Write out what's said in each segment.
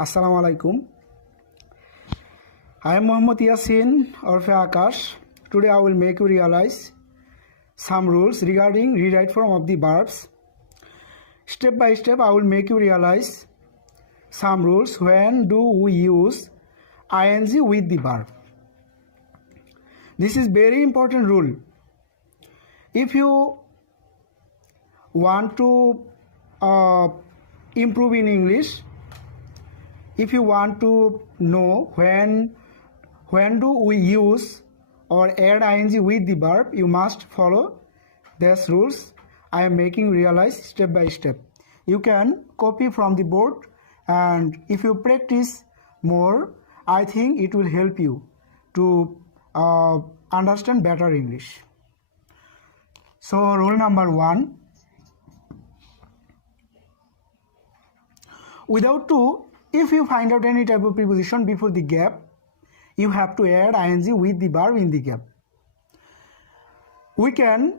Assalamu alaikum. I am Muhammad Yasin or Akash. Today I will make you realize some rules regarding rewrite form of the verbs. Step by step I will make you realize some rules when do we use ing with the verb. This is very important rule. If you want to improve in English, if you want to know when do we use or add ing with the verb, you must follow these rules I am making realize step by step. You can copy from the board, and if you practice more, I think it will help you to understand better English. So rule number 1, without to, if you find out any type of preposition before the gap, you have to add ing with the verb in the gap. We can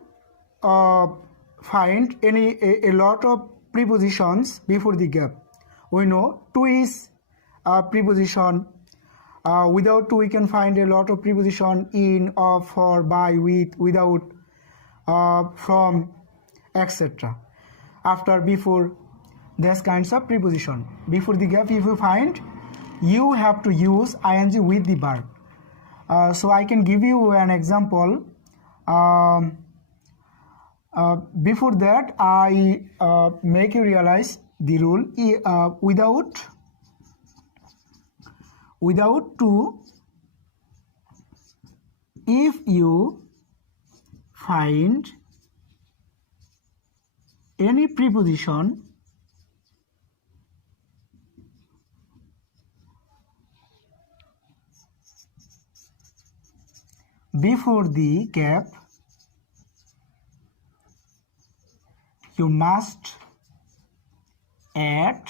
find a lot of prepositions before the gap. We know to is a preposition. Without to, we can find a lot of preposition in, of, for, by, with, without, from, etc. After, before, these kinds of preposition. Before the gap, if you find, you have to use ing with the verb. So I can give you an example. Before that, I make you realize the rule without to, if you find any preposition before the gap, you must add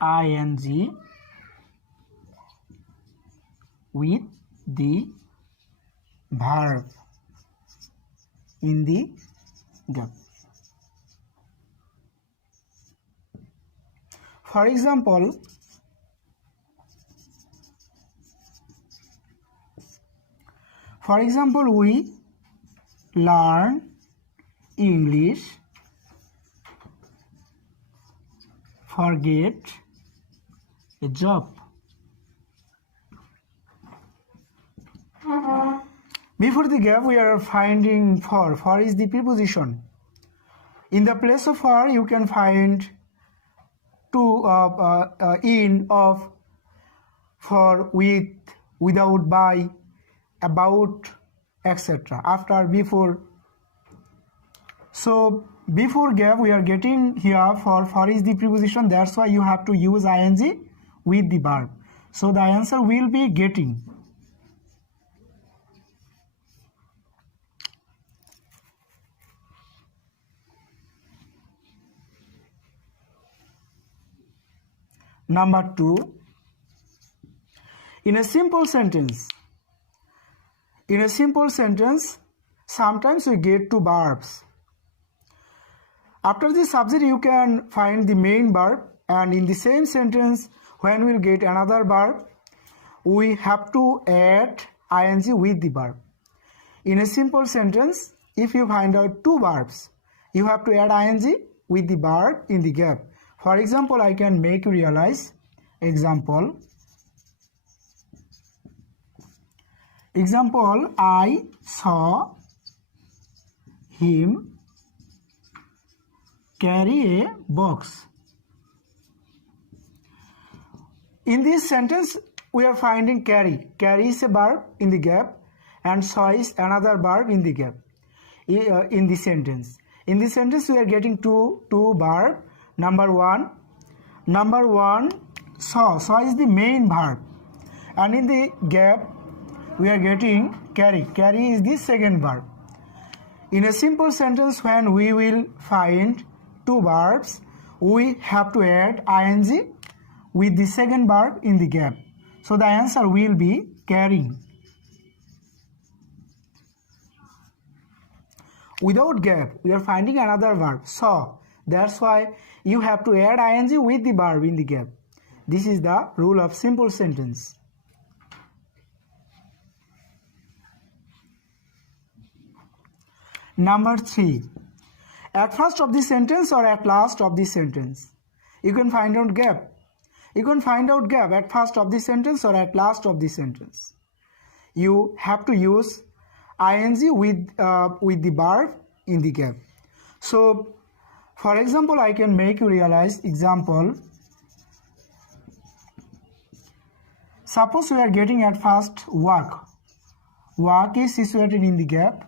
ing with the verb in the gap. For example, we learn English for get a job. Before the gap, we are finding for. For is the preposition. In the place of for, you can find to, in, of, for, with, without, by, about, etc. After, before. So before gap, we are getting here for is the preposition. That's why you have to use ing with the verb. So the answer will be getting. Number 2, in a simple sentence, sometimes we get two verbs. After the subject, you can find the main verb, and in the same sentence, when we'll get another verb, we have to add ing with the verb. In a simple sentence, if you find out two verbs, you have to add ing with the verb in the gap. For example, I can make you realize example. I saw him carry a box. In this sentence, we are finding carry. Carry is a verb in the gap, and saw is another verb in the gap. In the sentence. In this sentence, we are getting two verb. Number one, saw. Saw is the main verb, and in the gap, we are getting carry. Carry is the second verb. In a simple sentence, when we will find two verbs, we have to add ing with the second verb in the gap. So the answer will be carrying. Without gap, we are finding another verb, saw. That's why you have to add ing with the verb in the gap. This is the rule of simple sentence. Number 3. At first of the sentence or at last of the sentence. You can find out gap. You can find out gap at first of the sentence or at last of the sentence. You have to use ing with the verb in the gap. So, for example, I can make you realize example. Suppose we are getting at first work. Work is situated in the gap.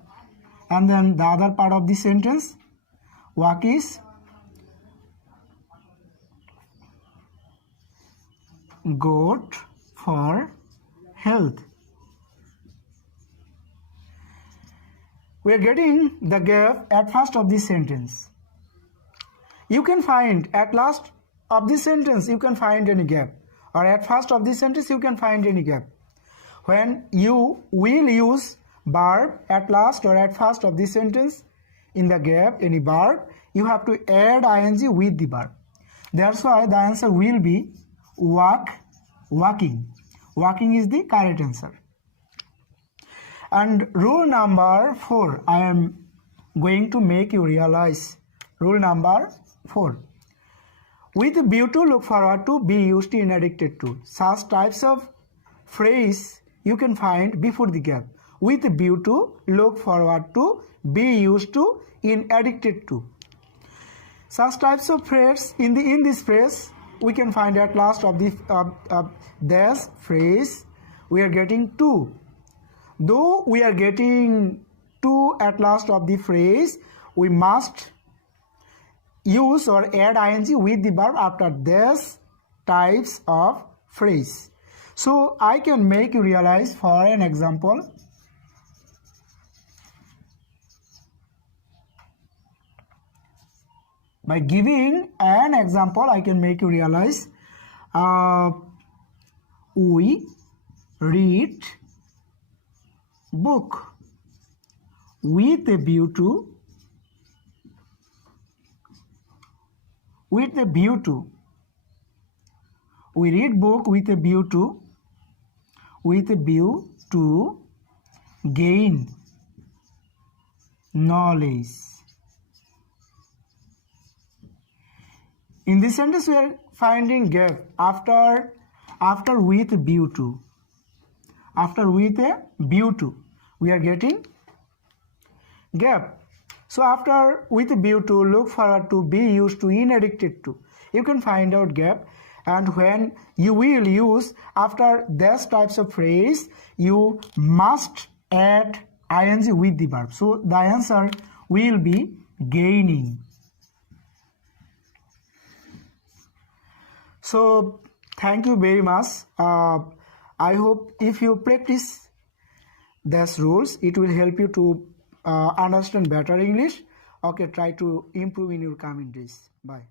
And then the other part of the sentence, work is good for health. We are getting the gap at first of the sentence. You can find at last of the sentence, you can find any gap. Or at first of the sentence, you can find any gap. When you will use verb at last or at first of the sentence, in the gap, any verb, you have to add ing with the verb. That's why the answer will be walk, walking. Walking is the correct answer. And rule number 4, I am going to make you realize. Rule number 4. With view to, look forward to, be used to, in addicted to. Such types of phrase you can find before the gap. With view to, look forward to, be used to, in addicted to. Such types of phrase in this phrase we can find at last of the this phrase we are getting to. Though we are getting to at last of the phrase, we must use or add ing with the verb after this types of phrase. So I can make you realize for an example. By giving an example, I can make you realize we read book with a view to, we read book with a view to gain knowledge. In this sentence, we are finding gap after with view to. After with a view to, we are getting gap. So after with a view to, look forward to, be used to, in addicted to, you can find out gap. And when you will use after these types of phrase, you must add ing with the verb. So the answer will be gaining. So thank you very much. I hope if you practice these rules, it will help you to understand better English. Okay, try to improve in your coming days. Bye.